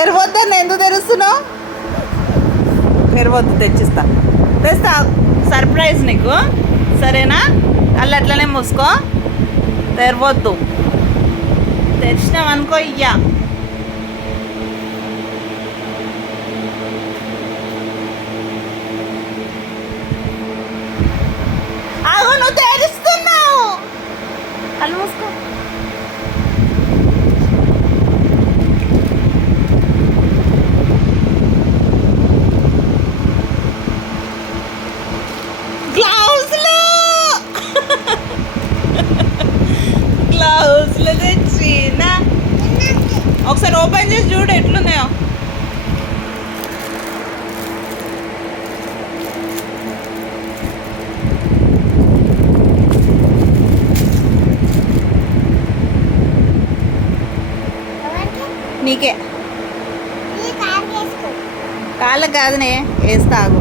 తెరవద్దని ఎందుకు తెరుస్తున్నావు? తెరవద్దు, తెస్తా. సర్ప్రైజ్ నీకు, సరేనా? అల్ల అట్లనే మూసుకో, తెరవద్దు. తెరిచినావనుకో ఇయ్యా. ఆగు, నువ్వు తెరుస్తున్నావు. అల్లు మూసుకో. గ్లౌజ్లు తెచ్చిన ఒకసారి ఓపెన్ చేసి చూడు ఎట్లున్నాయో. నీకే. కాళ్ళకు కాదునే, వేస్తాగు.